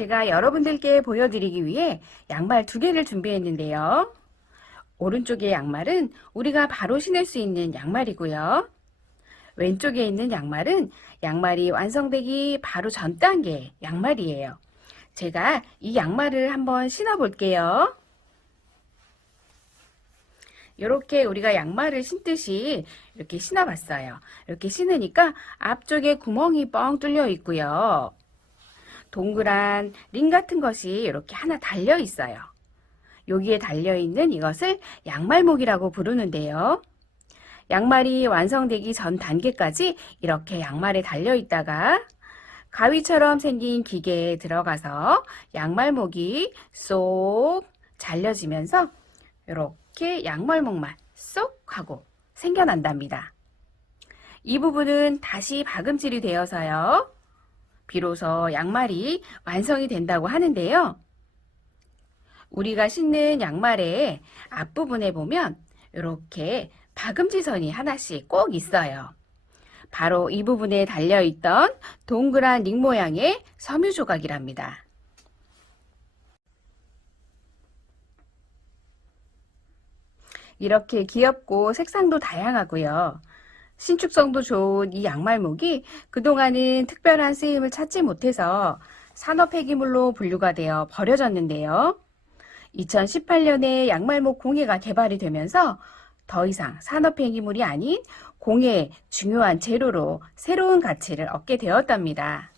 제가 여러분들께 보여드리기 위해 양말 2개를 준비했는데요. 오른쪽의 양말은 우리가 바로 신을 수 있는 양말이고요. 왼쪽에 있는 양말은 양말이 완성되기 바로 전 단계의 양말이에요. 제가 이 양말을 한번 신어 볼게요. 이렇게 우리가 양말을 신듯이 이렇게 신어 봤어요. 이렇게 신으니까 앞쪽에 구멍이 뻥 뚫려 있고요. 동그란 링 같은 것이 이렇게 하나 달려 있어요. 여기에 달려 있는 이것을 양말목이라고 부르는데요. 양말이 완성되기 전 단계까지 이렇게 양말에 달려 있다가 가위처럼 생긴 기계에 들어가서 양말목이 쏙 잘려지면서 이렇게 양말목만 쏙 하고 생겨난답니다. 이 부분은 다시 박음질이 되어서요. 비로소 양말이 완성이 된다고 하는데요. 우리가 신는 양말의 앞부분에 보면 이렇게 박음질선이 하나씩 꼭 있어요. 바로 이 부분에 달려있던 동그란 링 모양의 섬유 조각이랍니다. 이렇게 귀엽고 색상도 다양하고요. 신축성도 좋은 이 양말목이 그동안은 특별한 쓰임을 찾지 못해서 산업 폐기물로 분류가 되어 버려졌는데요. 2018년에 양말목 공예가 개발이 되면서 더 이상 산업 폐기물이 아닌 공예의 중요한 재료로 새로운 가치를 얻게 되었답니다.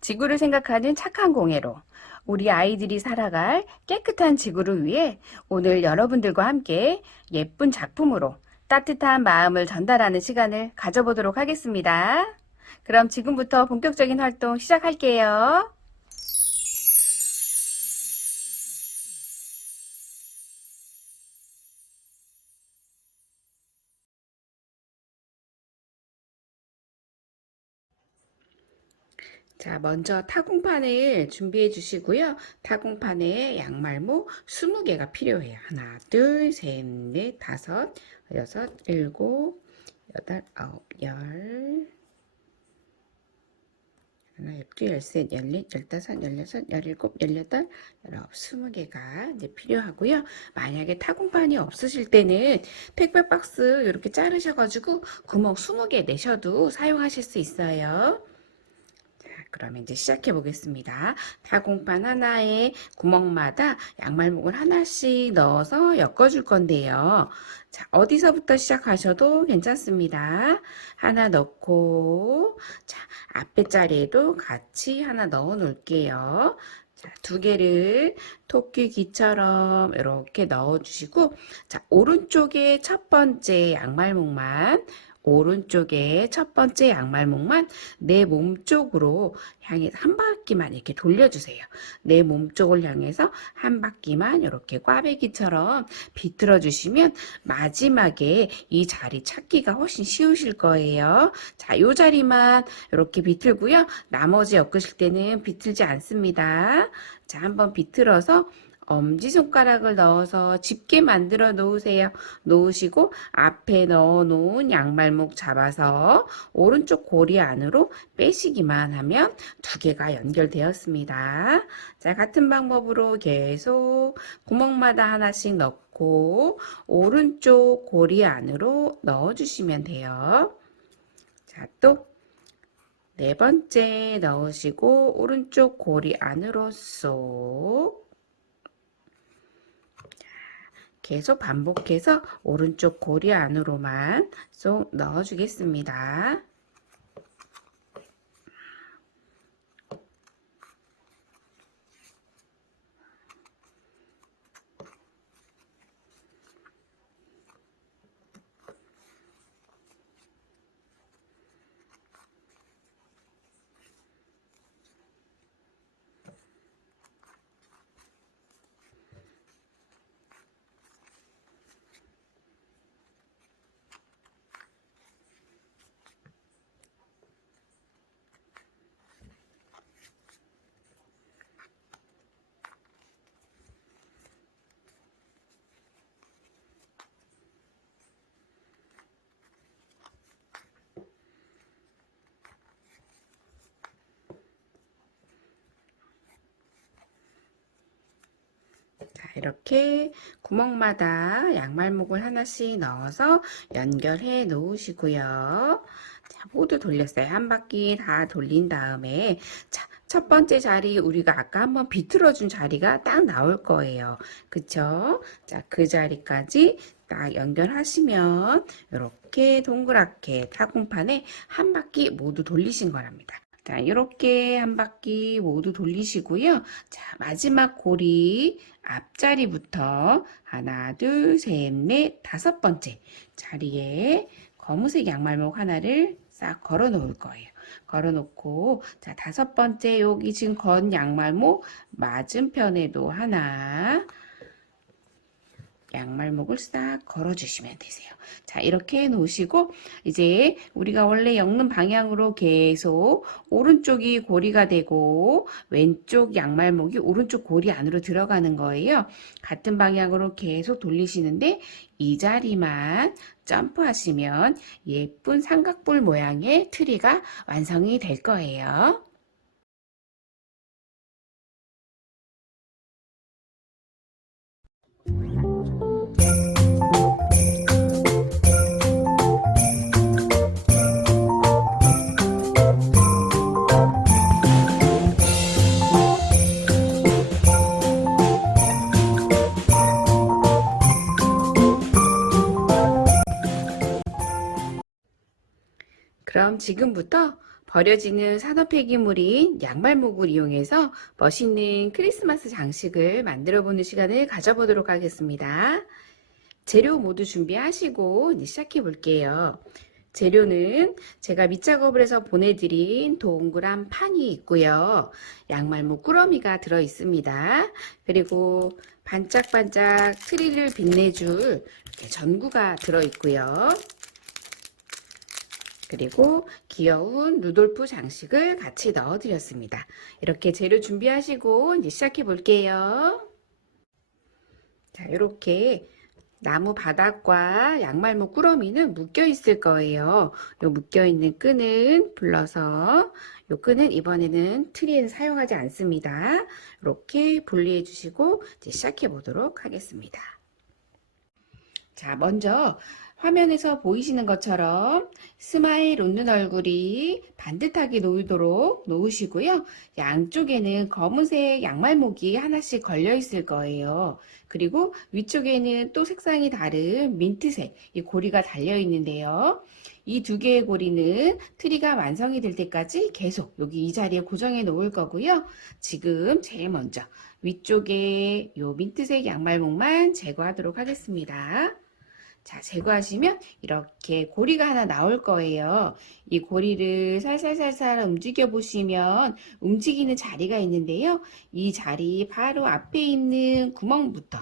지구를 생각하는 착한 공예로 우리 아이들이 살아갈 깨끗한 지구를 위해 오늘 여러분들과 함께 예쁜 작품으로 따뜻한 마음을 전달하는 시간을 가져보도록 하겠습니다. 그럼 지금부터 본격적인 활동 시작할게요. 자, 먼저 타공판을 준비해 주시고요. 타공판에 양말모 20개가 필요해요. 하나, 둘, 셋, 넷, 다섯, 여섯, 일곱, 여덟, 아홉, 열, 하나, 열둘, 열셋, 열넷, 열다섯, 열여섯, 열일곱, 열여덟, 열아홉, 20개가 이제 필요하고요. 만약에 타공판이 없으실 때는 택배 박스 이렇게 자르셔가지고 구멍 20개 내셔도 사용하실 수 있어요. 그러면 이제 시작해 보겠습니다. 타공판 하나에 구멍마다 양말목을 하나씩 넣어서 엮어줄 건데요. 자, 어디서부터 시작하셔도 괜찮습니다. 하나 넣고, 자, 앞에 자리에도 같이 하나 넣어 놓을게요. 자, 2개를 토끼귀처럼 이렇게 넣어 주시고, 자, 오른쪽에 첫 번째 양말목만 오른쪽에 첫 번째 양말목만 내 몸쪽으로 향해서 한 바퀴만 이렇게 돌려주세요. 내 몸쪽을 향해서 한 바퀴만 이렇게 꽈배기처럼 비틀어 주시면 마지막에 이 자리 찾기가 훨씬 쉬우실 거예요. 자, 이 자리만 이렇게 비틀고요. 나머지 엮으실 때는 비틀지 않습니다. 자, 한번 비틀어서 엄지손가락을 넣어서 집게 만들어 놓으세요. 놓으시고 앞에 넣어 놓은 양말목 잡아서 오른쪽 고리 안으로 빼시기만 하면 2개가 연결되었습니다. 자, 같은 방법으로 계속 구멍마다 하나씩 넣고 오른쪽 고리 안으로 넣어 주시면 돼요. 자, 또 4번째 넣으시고 오른쪽 고리 안으로 쏙 계속 반복해서 오른쪽 고리 안으로만 쏙 넣어주겠습니다. 이렇게 구멍마다 양말목을 하나씩 넣어서 연결해 놓으시고요. 자, 모두 돌렸어요. 한 바퀴 다 돌린 다음에 자, 첫 번째 자리 우리가 아까 한번 비틀어 준 자리가 딱 나올 거예요. 그쵸? 자, 그 자리까지 딱 연결하시면 이렇게 동그랗게 타공판에 한 바퀴 모두 돌리신 거랍니다. 자, 이렇게 한 바퀴 모두 돌리시고요. 자, 마지막 고리 앞자리부터 하나, 둘, 셋, 넷, 다섯 번째 자리에 검은색 양말목 하나를 싹 걸어 놓을 거예요. 걸어 놓고, 자, 다섯 번째 여기 지금 건 양말목 맞은편에도 하나, 양말목을 싹 걸어주시면 되세요. 자, 이렇게 해 놓으시고 이제 우리가 원래 엮는 방향으로 계속 오른쪽이 고리가 되고 왼쪽 양말목이 오른쪽 고리 안으로 들어가는 거예요. 같은 방향으로 계속 돌리시는데 이 자리만 점프하시면 예쁜 삼각뿔 모양의 트리가 완성이 될 거예요. 그럼 지금부터 버려지는 산업 폐기물인 양말목을 이용해서 멋있는 크리스마스 장식을 만들어 보는 시간을 가져보도록 하겠습니다. 재료 모두 준비하시고 이제 시작해 볼게요. 재료는 제가 밑작업을 해서 보내드린 동그란 판이 있고요. 양말목 꾸러미가 들어 있습니다. 그리고 반짝반짝 트리를 빛내줄 이렇게 전구가 들어 있고요. 그리고 귀여운 루돌프 장식을 같이 넣어 드렸습니다. 이렇게 재료 준비하시고 이제 시작해 볼게요. 자, 이렇게 나무 바닥과 양말목 꾸러미는 묶여 있을 거예요. 요 묶여 있는 끈은 불러서 요 끈은 이번에는 트리에는 사용하지 않습니다. 이렇게 분리해 주시고 이제 시작해 보도록 하겠습니다. 자, 먼저 화면에서 보이시는 것처럼 스마일 웃는 얼굴이 반듯하게 놓이도록 놓으시고요. 양쪽에는 검은색 양말목이 하나씩 걸려 있을 거예요. 그리고 위쪽에는 또 색상이 다른 민트색 이 고리가 달려 있는데요. 이 두 개의 고리는 트리가 완성이 될 때까지 계속 여기 이 자리에 고정해 놓을 거고요. 지금 제일 먼저 위쪽에 이 민트색 양말목만 제거하도록 하겠습니다. 자, 제거하시면 이렇게 고리가 하나 나올 거예요. 이 고리를 살살살살 움직여 보시면 움직이는 자리가 있는데요. 이 자리 바로 앞에 있는 구멍부터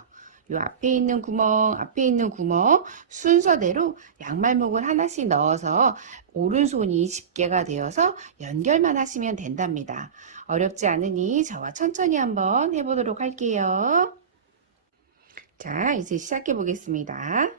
요 앞에 있는 구멍 순서대로 양말목을 하나씩 넣어서 오른손이 집게가 되어서 연결만 하시면 된답니다. 어렵지 않으니 저와 천천히 한번 해보도록 할게요. 자, 이제 시작해 보겠습니다.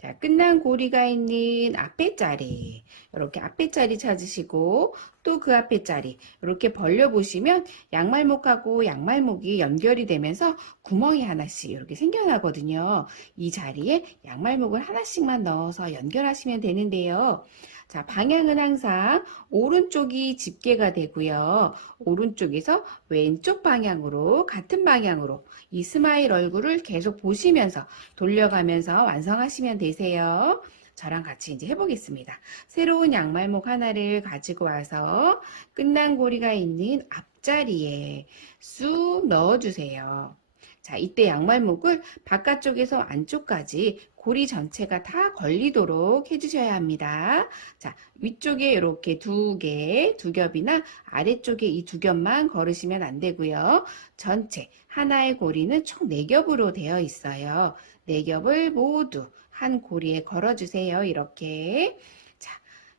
자, 끝난 고리가 있는 앞에 자리, 이렇게 앞에 자리 찾으시고 또 그 앞에 자리 이렇게 벌려 보시면 양말목하고 양말목이 연결이 되면서 구멍이 하나씩 이렇게 생겨나거든요. 이 자리에 양말목을 하나씩만 넣어서 연결하시면 되는데요. 자, 방향은 항상 오른쪽이 집게가 되고요. 오른쪽에서 왼쪽 방향으로 같은 방향으로 이 스마일 얼굴을 계속 보시면서 돌려가면서 완성하시면 되세요. 저랑 같이 이제 해보겠습니다. 새로운 양말목 하나를 가지고 와서 끝난 고리가 있는 앞자리에 쑥 넣어주세요. 자, 이때 양말목을 바깥쪽에서 안쪽까지 고리 전체가 다 걸리도록 해주셔야 합니다. 자, 위쪽에 이렇게 두 겹이나 아래쪽에 이 두 겹만 걸으시면 안 되고요. 전체 하나의 고리는 총 4겹으로 되어 있어요. 4겹을 모두 한 고리에 걸어주세요. 이렇게. 자,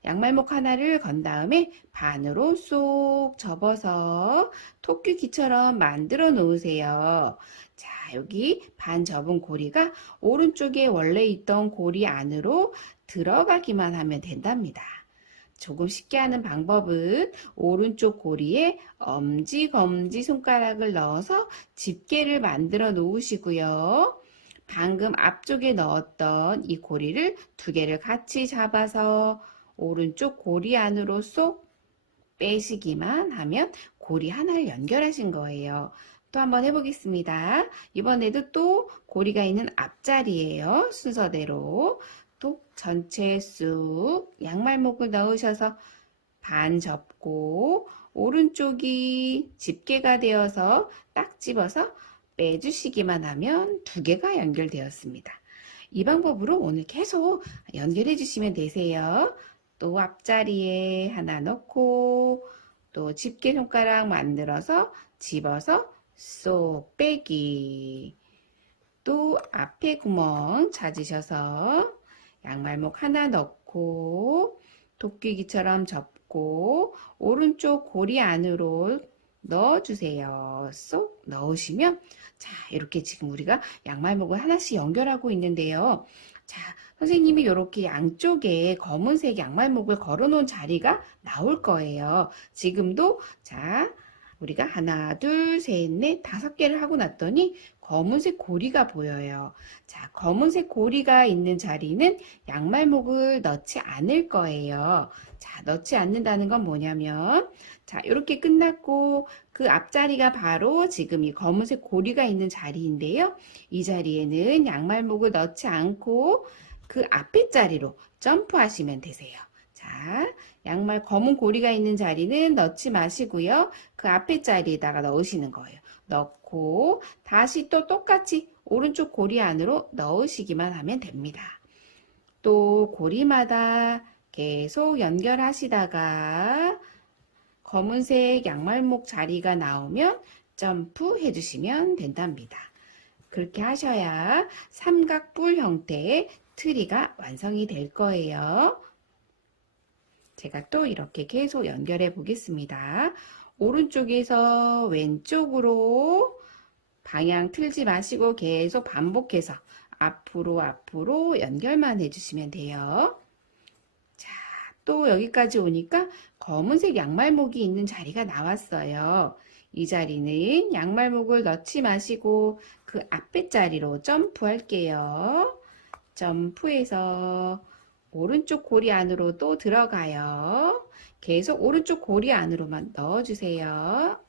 양말목 하나를 건 다음에 반으로 쏙 접어서 토끼기처럼 만들어 놓으세요. 자, 여기 반 접은 고리가 오른쪽에 원래 있던 고리 안으로 들어가기만 하면 된답니다. 조금 쉽게 하는 방법은 오른쪽 고리에 엄지, 검지 손가락을 넣어서 집게를 만들어 놓으시고요. 방금 앞쪽에 넣었던 이 고리를 두 개를 같이 잡아서 오른쪽 고리 안으로 쏙 빼시기만 하면 고리 하나를 연결하신 거예요. 또 한번 해보겠습니다. 이번에도 또 고리가 있는 앞자리예요. 순서대로 또 전체 쑥 양말목을 넣으셔서 반 접고 오른쪽이 집게가 되어서 딱 집어서 빼주시기만 하면 두 개가 연결되었습니다. 이 방법으로 오늘 계속 연결해 주시면 되세요. 또 앞자리에 하나 넣고 또 집게 손가락 만들어서 집어서 쏙 빼기. 또 앞에 구멍 찾으셔서 양말목 하나 넣고 도끼기처럼 접고 오른쪽 고리 안으로 넣어주세요. 쏙 넣으시면 자, 이렇게 지금 우리가 양말목을 하나씩 연결하고 있는데요. 자, 선생님이 이렇게 양쪽에 검은색 양말목을 걸어 놓은 자리가 나올 거예요. 지금도 자, 우리가 하나, 둘, 셋, 넷, 다섯 개를 하고 났더니 검은색 고리가 보여요. 자, 검은색 고리가 있는 자리는 양말목을 넣지 않을 거예요. 자, 넣지 않는다는 건 뭐냐면, 자, 이렇게 끝났고, 그 앞자리가 바로 지금 이 검은색 고리가 있는 자리인데요. 이 자리에는 양말목을 넣지 않고 그 앞에 자리로 점프하시면 되세요. 자, 양말 검은 고리가 있는 자리는 넣지 마시고요. 그 앞에 자리에다가 넣으시는 거예요. 넣고 다시 또 똑같이 오른쪽 고리 안으로 넣으시기만 하면 됩니다. 또 고리마다 계속 연결하시다가 검은색 양말목 자리가 나오면 점프 해주시면 된답니다. 그렇게 하셔야 삼각뿔 형태의 트리가 완성이 될 거예요. 제가 또 이렇게 계속 연결해 보겠습니다. 오른쪽에서 왼쪽으로 방향 틀지 마시고 계속 반복해서 앞으로 연결만 해주시면 돼요. 자, 또 여기까지 오니까 검은색 양말목이 있는 자리가 나왔어요. 이 자리는 양말목을 넣지 마시고 그 앞에 자리로 점프할게요. 점프해서 오른쪽 고리 안으로 또 들어가요. 계속 오른쪽 고리 안으로만 넣어주세요.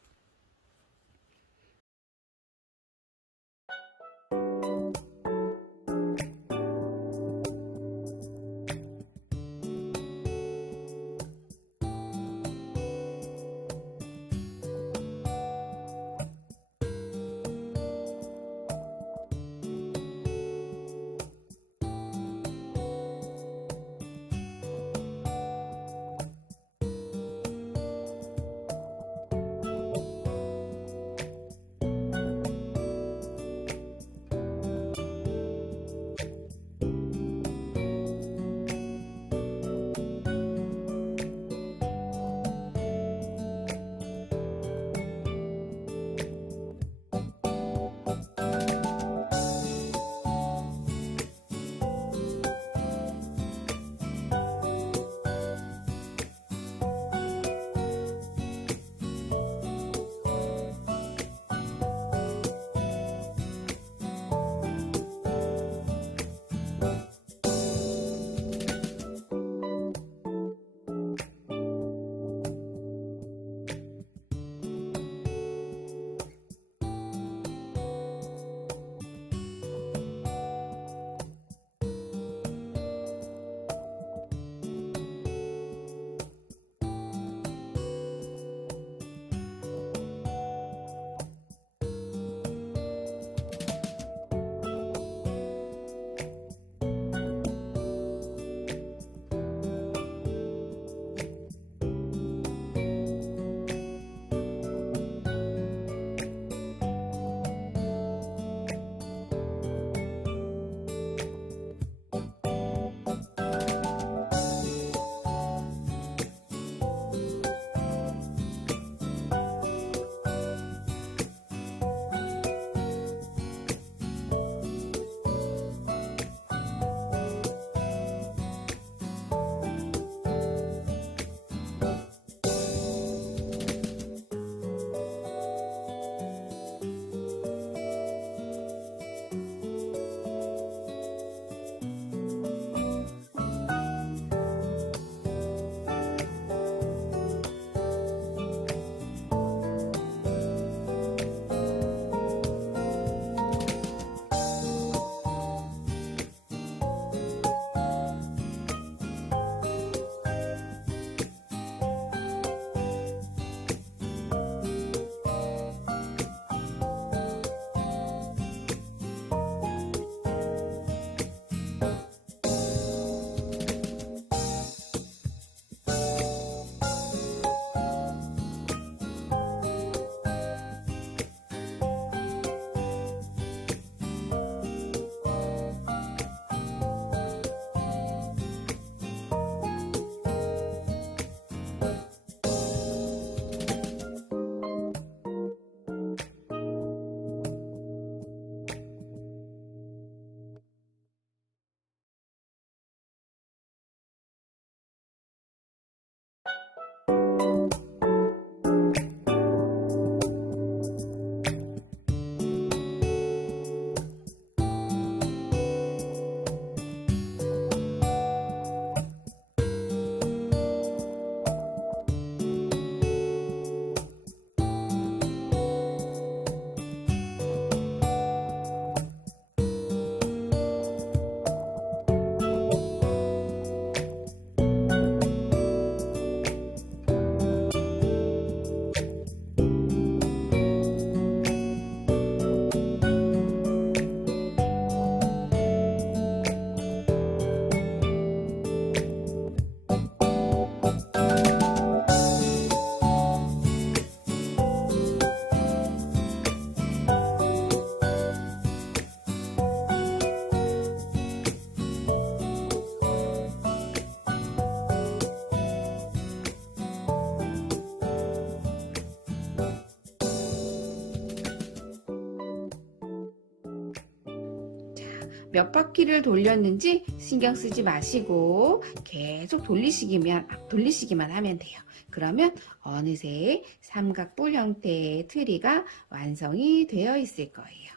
몇 바퀴를 돌렸는지 신경 쓰지 마시고 계속 돌리시기만 하면 돼요. 그러면 어느새 삼각뿔 형태의 트리가 완성이 되어 있을 거예요.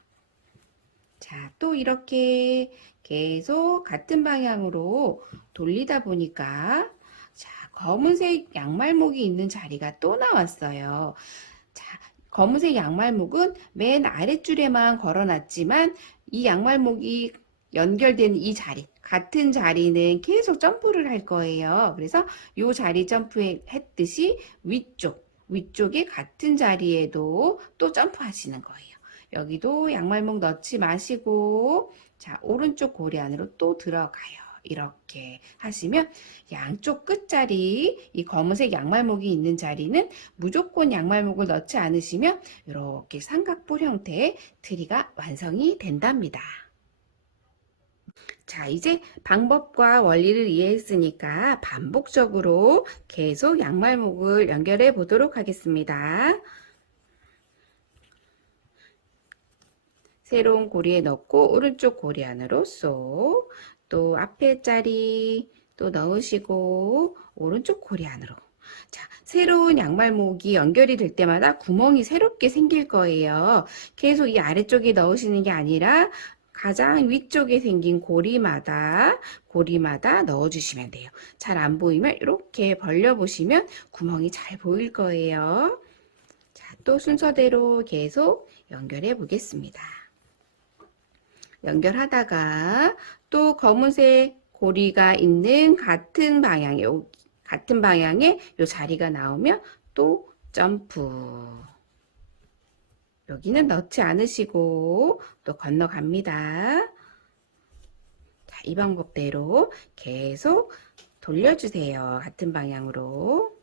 자, 또 이렇게 계속 같은 방향으로 돌리다 보니까 자, 검은색 양말목이 있는 자리가 또 나왔어요. 자, 검은색 양말목은 맨 아랫줄에만 걸어놨지만 이 양말목이 연결된 이 자리, 같은 자리는 계속 점프를 할 거예요. 그래서 이 자리 점프했듯이 위쪽에 같은 자리에도 또 점프하시는 거예요. 여기도 양말목 넣지 마시고 자, 오른쪽 고리 안으로 또 들어가요. 이렇게 하시면 양쪽 끝자리, 이 검은색 양말목이 있는 자리는 무조건 양말목을 넣지 않으시면 이렇게 삼각뿔 형태의 트리가 완성이 된답니다. 자, 이제 방법과 원리를 이해했으니까 반복적으로 계속 양말목을 연결해 보도록 하겠습니다. 새로운 고리에 넣고 오른쪽 고리 안으로 쏙, 또 앞에 자리 또 넣으시고 오른쪽 고리 안으로. 자, 새로운 양말목이 연결이 될 때마다 구멍이 새롭게 생길 거예요. 계속 이 아래쪽에 넣으시는 게 아니라 가장 위쪽에 생긴 고리마다 넣어주시면 돼요. 잘 안 보이면 이렇게 벌려보시면 구멍이 잘 보일 거예요. 자, 또 순서대로 계속 연결해 보겠습니다. 연결하다가 또 검은색 고리가 있는 같은 방향에 요 자리가 나오면 또 점프. 여기는 넣지 않으시고 또 건너갑니다. 자, 이 방법대로 계속 돌려주세요. 같은 방향으로.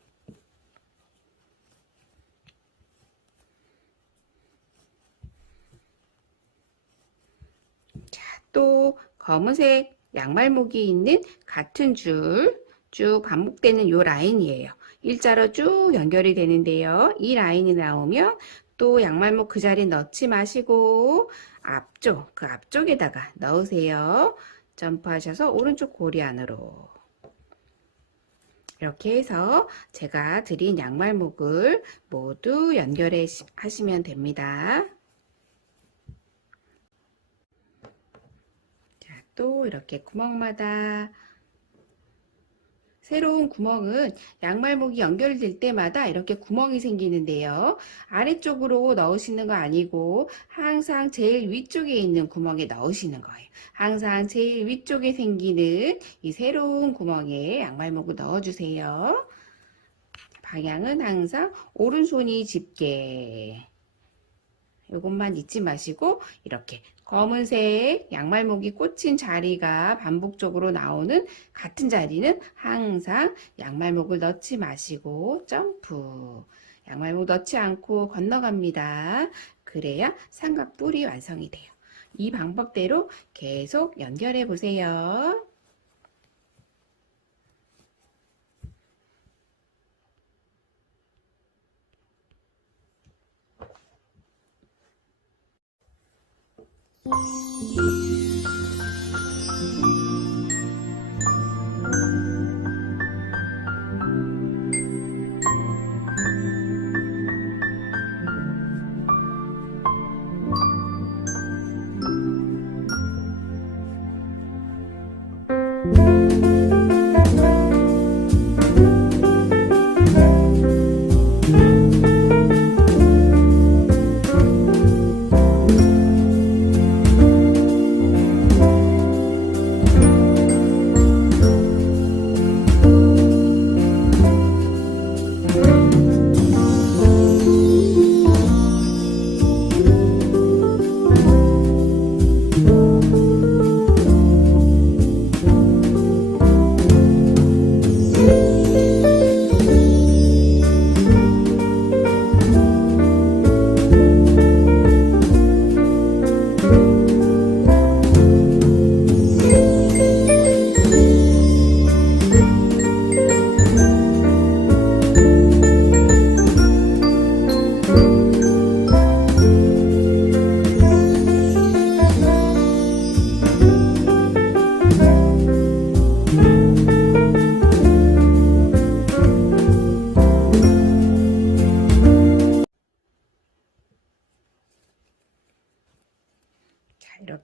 자, 또 검은색 양말목이 있는 같은 줄 쭉 반복되는 요 라인이에요. 일자로 쭉 연결이 되는데요. 이 라인이 나오면 또 양말목 그 자리에 넣지 마시고 그 앞쪽에다가 넣으세요. 점프하셔서 오른쪽 고리 안으로. 이렇게 해서 제가 드린 양말목을 모두 연결해 하시면 됩니다. 자, 또 이렇게 구멍마다 새로운 구멍은 양말목이 연결될 때마다 이렇게 구멍이 생기는데요. 아래쪽으로 넣으시는 거 아니고 항상 제일 위쪽에 있는 구멍에 넣으시는 거예요. 항상 제일 위쪽에 생기는 이 새로운 구멍에 양말목을 넣어주세요. 방향은 항상 오른손이 집게. 이것만 잊지 마시고 이렇게 검은색 양말목이 꽂힌 자리가 반복적으로 나오는 같은 자리는 항상 양말목을 넣지 마시고 점프. 양말목 넣지 않고 건너갑니다. 그래야 삼각뿔이 완성이 돼요. 이 방법대로 계속 연결해 보세요.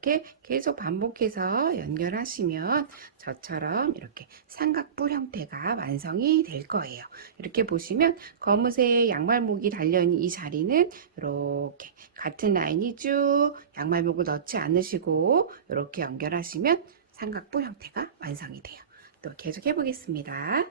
이렇게 계속 반복해서 연결하시면 저처럼 이렇게 삼각뿔 형태가 완성이 될 거예요. 이렇게 보시면 검은색 양말목이 달려있는 이 자리는 이렇게 같은 라인이 쭉 양말목을 넣지 않으시고 이렇게 연결하시면 삼각뿔 형태가 완성이 돼요. 또 계속 해보겠습니다.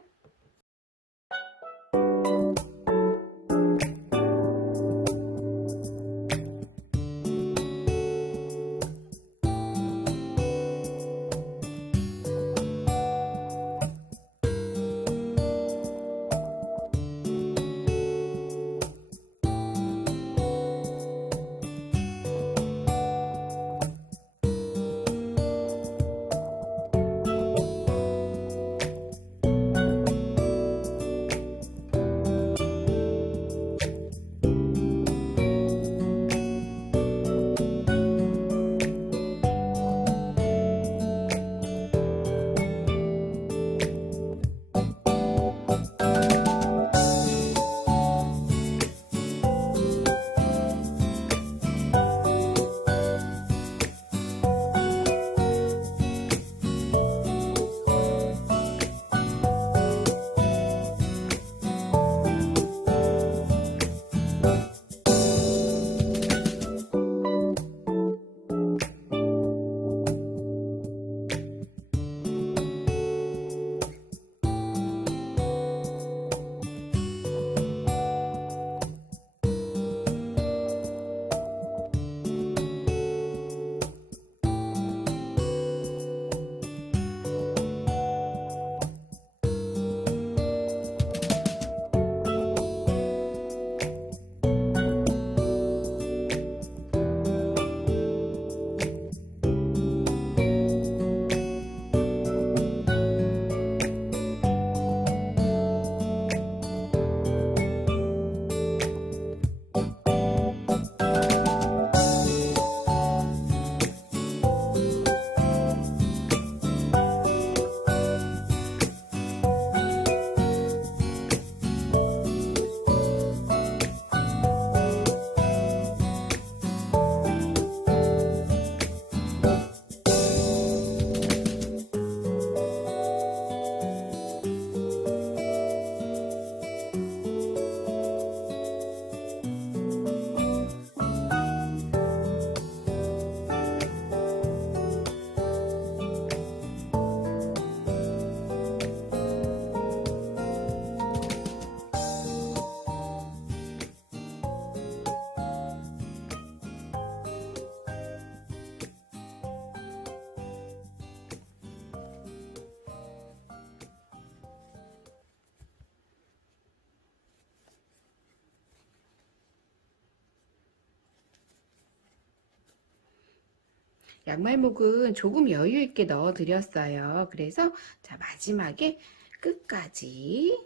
양말목은 조금 여유 있게 넣어 드렸어요. 그래서 자, 마지막에 끝까지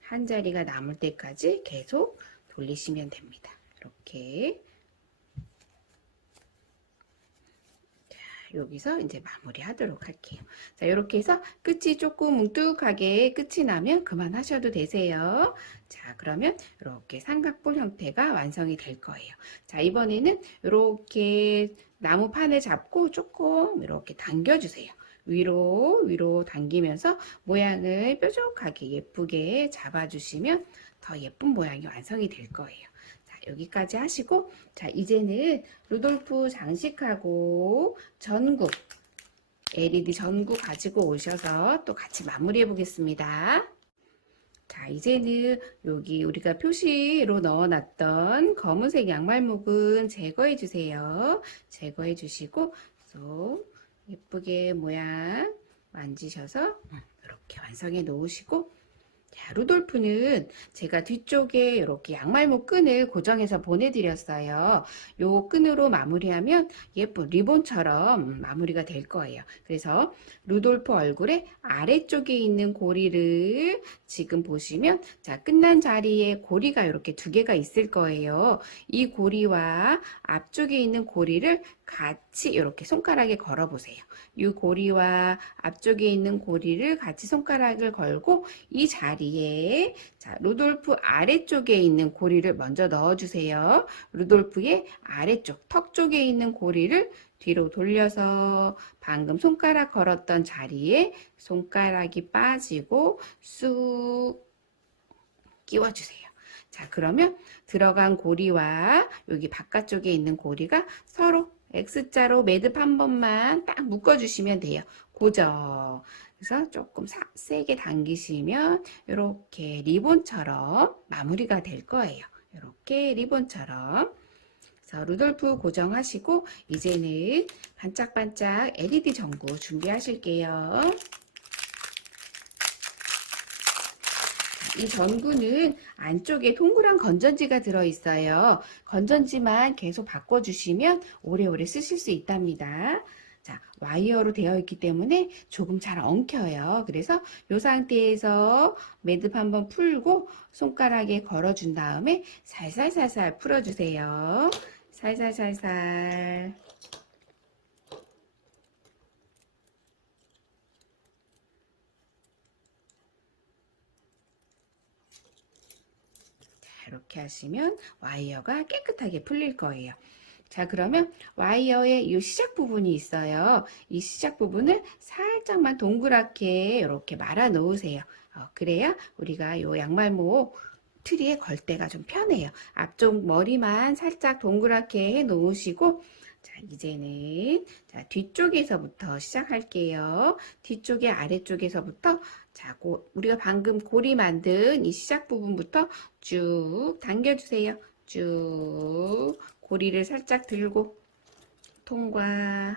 한 자리가 남을 때까지 계속 돌리시면 됩니다. 이렇게 여기서 이제 마무리 하도록 할게요. 자, 이렇게 해서 끝이 조금 뭉툭하게 끝이 나면 그만하셔도 되세요. 자, 그러면 이렇게 삼각뿔 형태가 완성이 될 거예요. 자, 이번에는 이렇게 나무판을 잡고 조금 이렇게 당겨주세요. 위로 당기면서 모양을 뾰족하게 예쁘게 잡아주시면 더 예쁜 모양이 완성이 될 거예요. 자, 여기까지 하시고, 자, 이제는 루돌프 장식하고 전구, LED 전구 가지고 오셔서 또 같이 마무리해 보겠습니다. 자, 이제는 여기 우리가 표시로 넣어놨던 검은색 양말목은 제거해 주세요. 제거해 주시고 또 예쁘게 모양 만지셔서 이렇게 완성해 놓으시고, 자, 루돌프는 제가 뒤쪽에 이렇게 양말목 끈을 고정해서 보내드렸어요. 요 끈으로 마무리하면 예쁜 리본처럼 마무리가 될 거예요. 그래서 루돌프 얼굴의 아래쪽에 있는 고리를 지금 보시면, 자, 끝난 자리에 고리가 이렇게 두 개가 있을 거예요. 이 고리와 앞쪽에 있는 고리를 같이 이렇게 손가락에 걸어 보세요. 이 고리와 앞쪽에 있는 고리를 같이 손가락을 걸고 이 자리에 자, 루돌프 아래쪽에 있는 고리를 먼저 넣어 주세요. 루돌프의 아래쪽 턱 쪽에 있는 고리를 뒤로 돌려서 방금 손가락 걸었던 자리에 손가락이 빠지고 쑥 끼워주세요. 자, 그러면 들어간 고리와 여기 바깥쪽에 있는 고리가 서로 X자로 매듭 한 번만 딱 묶어주시면 돼요. 고정. 그래서 조금 세게 당기시면 이렇게 리본처럼 마무리가 될 거예요. 이렇게 리본처럼. 그래서 루돌프 고정하시고 이제는 반짝반짝 LED 전구 준비하실게요. 이 전구는 안쪽에 동그란 건전지가 들어있어요. 건전지만 계속 바꿔주시면 오래오래 쓰실 수 있답니다. 자, 와이어로 되어 있기 때문에 조금 잘 엉켜요. 그래서 이 상태에서 매듭 한번 풀고 손가락에 걸어준 다음에 살살살살 풀어주세요. 살살살살. 이렇게 하시면 와이어가 깨끗하게 풀릴 거예요. 자, 그러면 와이어의 이 시작 부분이 있어요. 이 시작 부분을 살짝만 동그랗게 이렇게 말아 놓으세요. 그래야 우리가 이 양말목 트리에 걸 때가 좀 편해요. 앞쪽 머리만 살짝 동그랗게 해 놓으시고 자, 이제는 자, 뒤쪽에서부터 시작할게요. 뒤쪽에 아래쪽에서부터 자, 우리가 방금 고리 만든 이 시작 부분부터 쭉 당겨주세요. 쭉 고리를 살짝 들고 통과.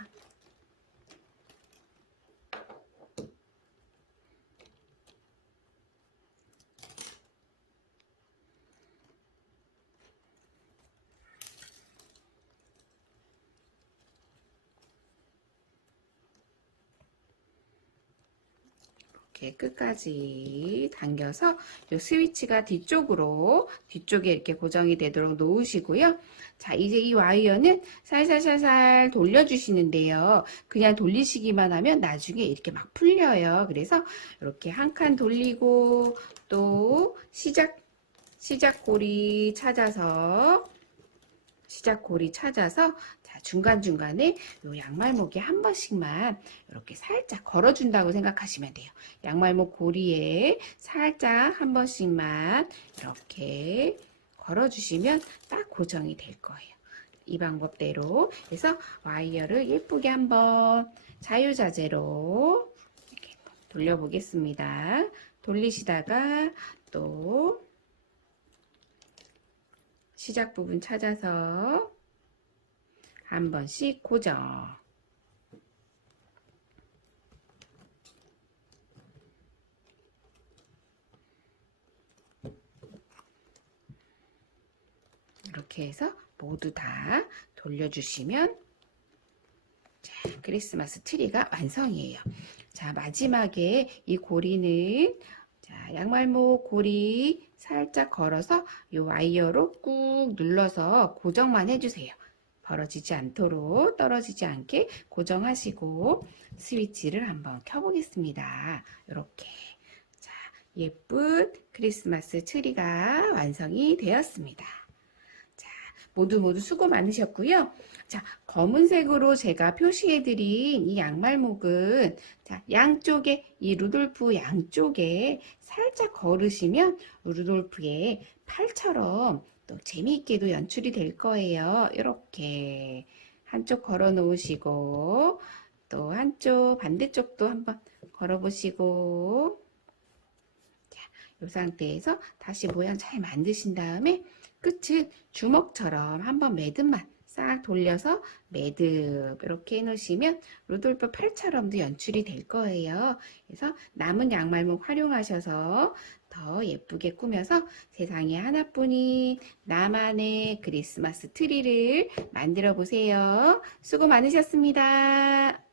이렇게 끝까지 당겨서 이 스위치가 뒤쪽에 이렇게 고정이 되도록 놓으시고요. 자, 이제 이 와이어는 살살살살 돌려주시는데요. 그냥 돌리시기만 하면 나중에 이렇게 막 풀려요. 그래서 이렇게 한 칸 돌리고 또 시작 고리 찾아서 자, 중간중간에 요 양말목에 한 번씩만 이렇게 살짝 걸어준다고 생각하시면 돼요. 양말목 고리에 살짝 한 번씩만 이렇게 걸어주시면 딱 고정이 될 거예요. 이 방법대로. 그래서 와이어를 예쁘게 한번 자유자재로 이렇게 돌려보겠습니다. 돌리시다가 또 시작 부분 찾아서 한 번씩 고정. 이렇게 해서 모두 다 돌려주시면 자, 크리스마스 트리가 완성이에요. 자, 마지막에 이 고리는 자, 양말목 고리 살짝 걸어서 이 와이어로 꾹 눌러서 고정만 해주세요. 벌어지지 않도록 떨어지지 않게 고정하시고 스위치를 한번 켜보겠습니다. 이렇게 자, 예쁜 크리스마스 트리가 완성이 되었습니다. 자, 모두 수고 많으셨고요. 자, 검은색으로 제가 표시해드린 이 양말목은 자, 양쪽에 이 루돌프 양쪽에 살짝 걸으시면 루돌프의 팔처럼 또 재미있게도 연출이 될 거예요. 이렇게 한쪽 걸어 놓으시고 또 한쪽 반대쪽도 한번 걸어 보시고 자, 이 상태에서 다시 모양 잘 만드신 다음에 끝은 주먹처럼 한번 매듭만 싹 돌려서 매듭 이렇게 해놓으시면 루돌프 팔처럼도 연출이 될 거예요. 그래서 남은 양말목 활용하셔서 더 예쁘게 꾸며서 세상에 하나뿐인 나만의 크리스마스 트리를 만들어 보세요. 수고 많으셨습니다.